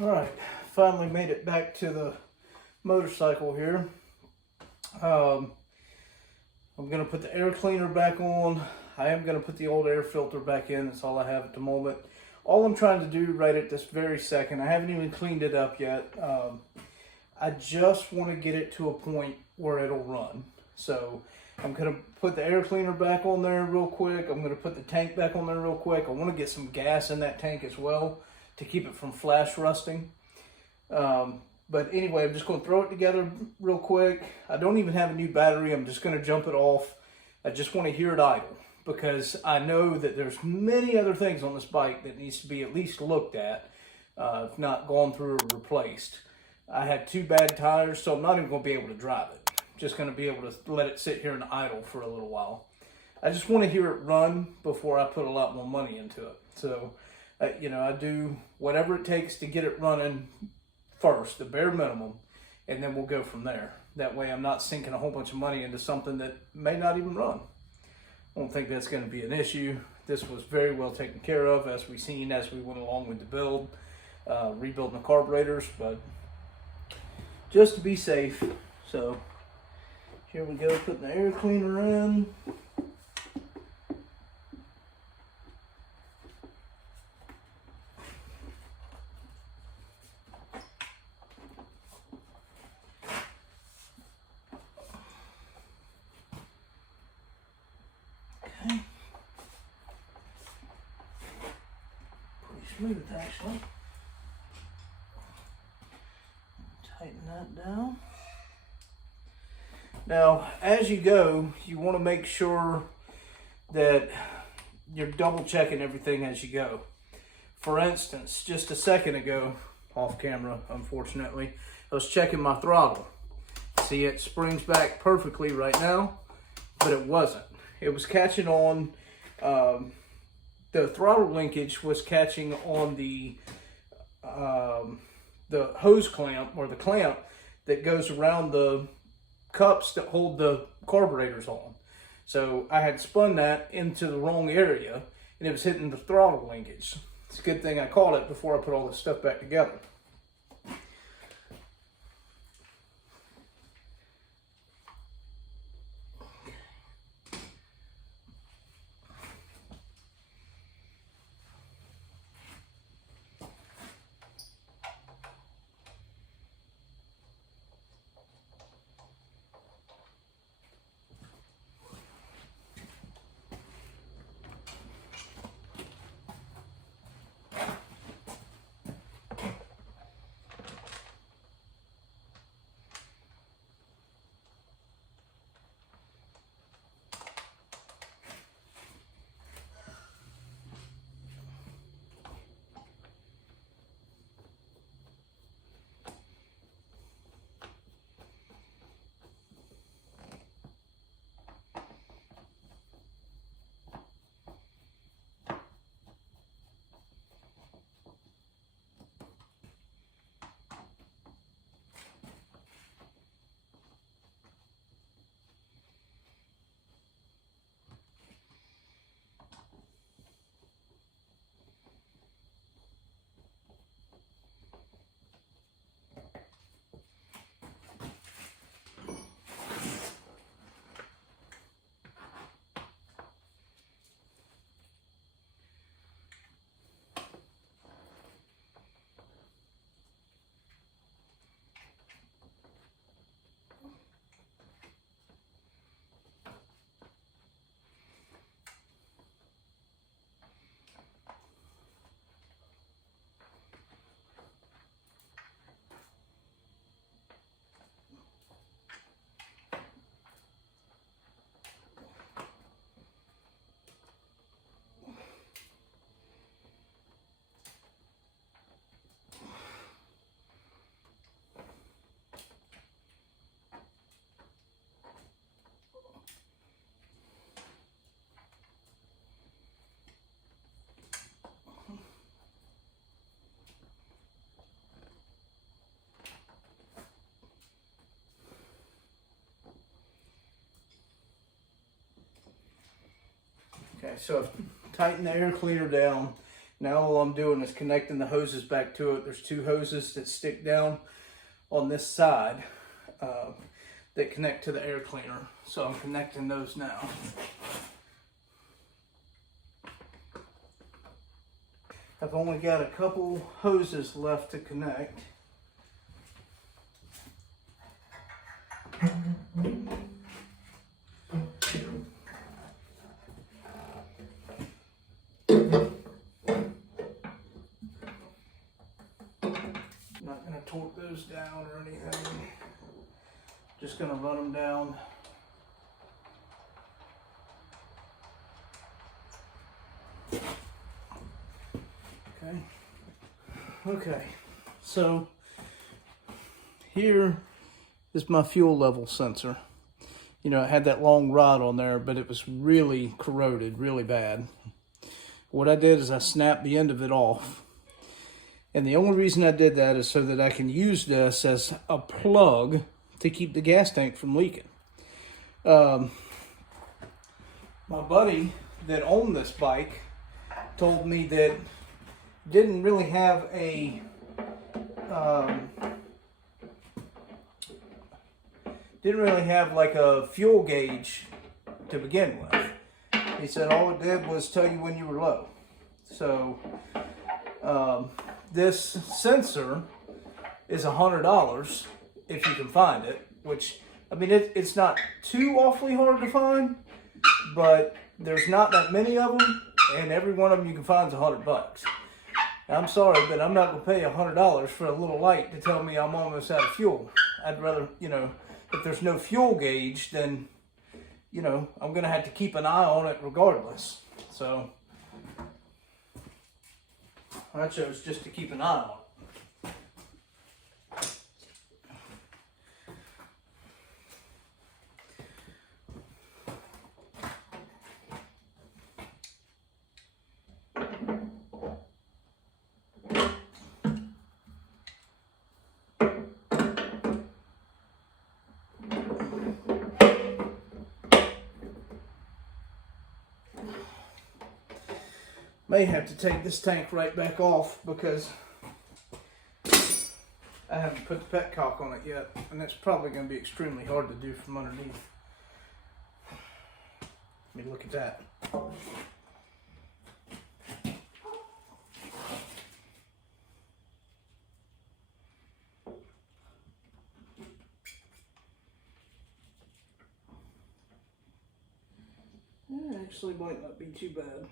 All right, finally made it back to the motorcycle here. I'm gonna put the air cleaner back on. I am gonna put the old air filter back in. That's all I have at the moment. All I'm trying to do right at this very second, I haven't even cleaned it up yet. I just want to get it to a point where it'll run. So I'm gonna put the air cleaner back on there real quick. I'm gonna put the tank back on there real quick. I want to get some gas in that tank as well to keep it from flash rusting. But anyway, I'm just going to throw it together real quick. I don't even have a new battery. I'm just going to jump it off. I just want to hear it idle because I know that there's many other things on this bike that needs to be at least looked at, if not gone through or replaced. I had 2 bad tires, so I'm not even going to be able to drive it. I'm just going to be able to let it sit here and idle for a little while. I just want to hear it run before I put a lot more money into it. So, I do whatever it takes to get it running first, the bare minimum, and then we'll go from there. That way I'm not sinking a whole bunch of money into something that may not even run. I don't think that's going to be an issue. This was very well taken care of as we seen as we went along with the build, rebuilding the carburetors, but just to be safe. So here we go, putting the air cleaner in. Okay. Pretty smooth actually. Tighten that down. Now, as you go, you want to make sure that you're double checking everything as you go. For instance, just a second ago, off camera, unfortunately, I was checking my throttle. See, it springs back perfectly right now, but it wasn't. It was catching on, the throttle linkage was catching on the hose clamp, or the clamp that goes around the cups that hold the carburetors on. So I had spun that into the wrong area and it was hitting the throttle linkage. It's a good thing I caught it before I put all this stuff back together. Okay, so I've tightened the air cleaner down. Now all I'm doing is connecting the hoses back to it. There's 2 hoses that stick down on this side that connect to the air cleaner. So I'm connecting those now. I've only got a couple hoses left to connect. Not going to torque those down or anything. Just going to run them down. Okay, so here is my fuel level sensor. You know, it had that long rod on there, but it was really corroded, really bad. What I did is I snapped the end of it off. And the only reason I did that is so that I can use this as a plug to keep the gas tank from leaking. My buddy that owned this bike told me that didn't really have a like a fuel gauge to begin with. He said all it did was tell you when you were low. So this sensor is $100 if you can find it, which I mean it's not too awfully hard to find, but there's not that many of them, and every one of them you can find is $100. I'm sorry, but I'm not going to pay $100 for a little light to tell me I'm almost out of fuel. I'd rather, you know, if there's no fuel gauge, then, you know, I'm going to have to keep an eye on it regardless. So I chose just to keep an eye on it. May have to take this tank right back off because I haven't put the petcock on it yet, and that's probably going to be extremely hard to do from underneath. Let me look at that. It actually might not be too bad.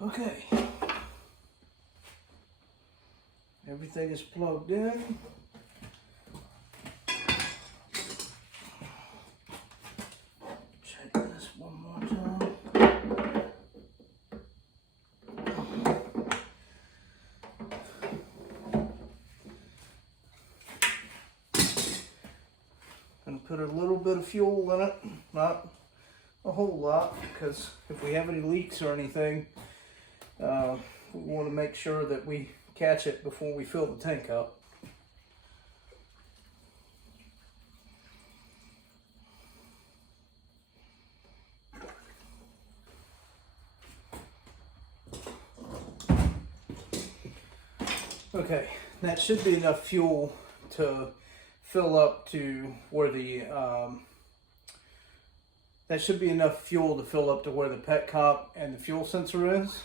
Okay, everything is plugged in. Check this one more time. Gonna put a little bit of fuel in it, not a whole lot, because if we have any leaks or anything, we want to make sure that we catch it before we fill the tank up. Okay, that should be enough fuel to fill up to where the that should be enough fuel to fill up to where the petcock and the fuel sensor is.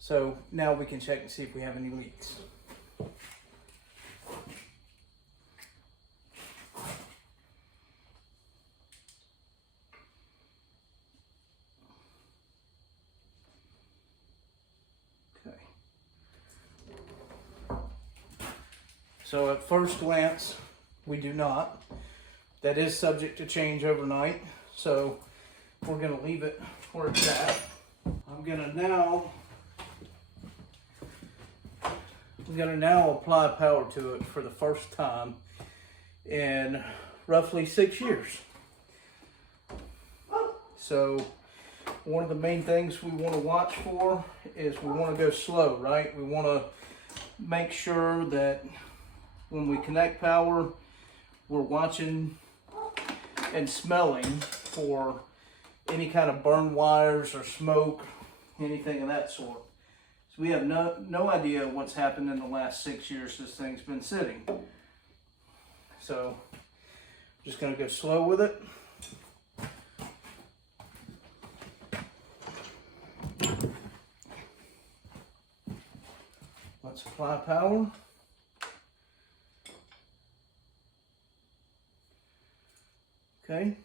So now we can check and see if we have any leaks. Okay. So at first glance, we do not. That is subject to change overnight. So we're going to leave it where it's at. I'm going to now apply power to it for the first time in roughly 6 years. So one of the main things we want to watch for is we want to go slow, right? We want to make sure that when we connect power, we're watching and smelling for any kind of burned wires or smoke, anything of that sort. So we have no idea what's happened in the last 6 years this thing's been sitting. So just gonna go slow with it. Let's apply power. Okay.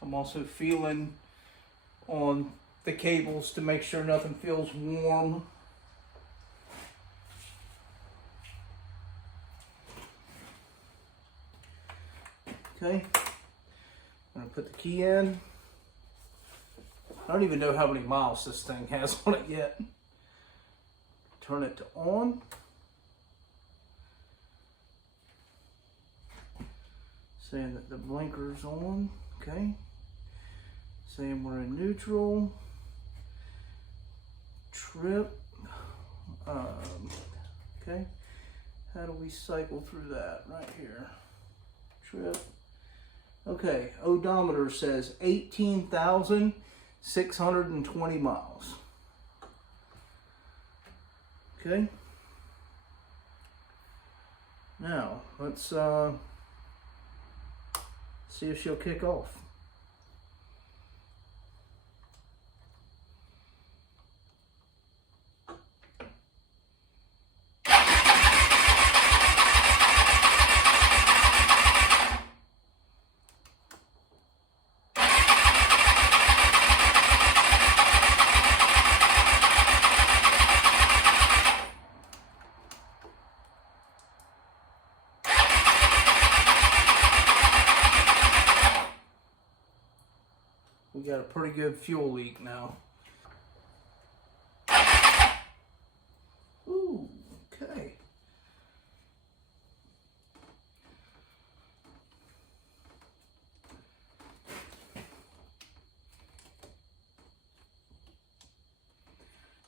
I'm also feeling on the cables to make sure nothing feels warm. Okay, I'm gonna put the key in. I don't even know how many miles this thing has on it yet. Turn it to on. Saying that the blinker's on, okay. Saying we're in neutral. Trip. Okay, how do we cycle through that? Right here. Trip. Okay, odometer says 18,620 miles. Okay. Now, let's see if she'll kick off. We got a pretty good fuel leak now. Ooh, okay.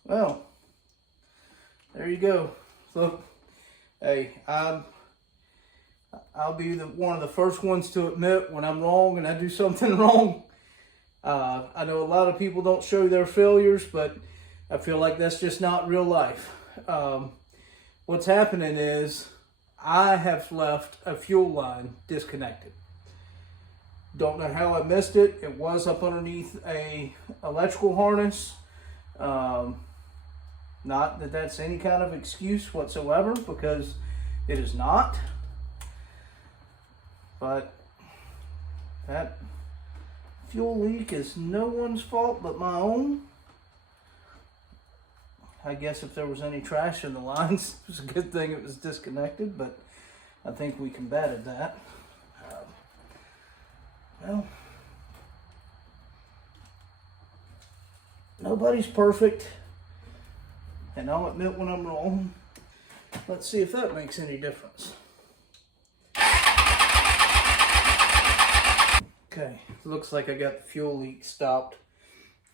Well, there you go. Look, hey, I'll be one of the first ones to admit when I'm wrong and I do something wrong. I know a lot of people don't show their failures, but I feel like that's just not real life. What's happening is I have left a fuel line disconnected. Don't know how I missed it. It was up underneath a electrical harness. Not that that's any kind of excuse whatsoever, because it is not. But that fuel leak is no one's fault but my own. I guess if there was any trash in the lines, it was a good thing it was disconnected, but I think we combated that. Well, nobody's perfect, and I'll admit when I'm wrong. Let's see if that makes any difference. Okay, looks like I got the fuel leak stopped.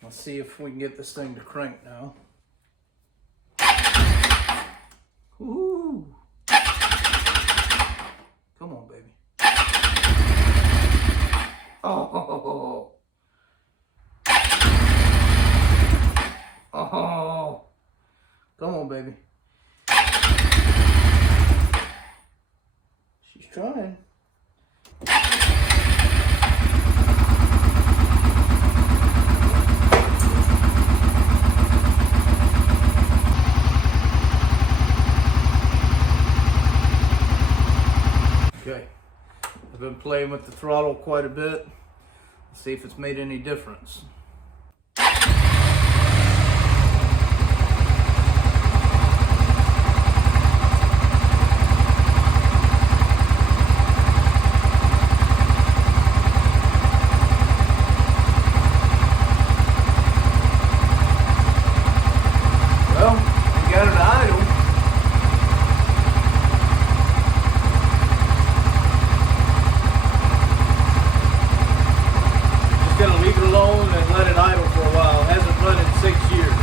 Let's see if we can get this thing to crank now. Ooh. Come on, baby. Oh. Oh. Come on, baby. She's trying. Okay, I've been playing with the throttle quite a bit. Let's see if it's made any difference. Well, we got it out of let it idle for a while. It hasn't run in 6 years.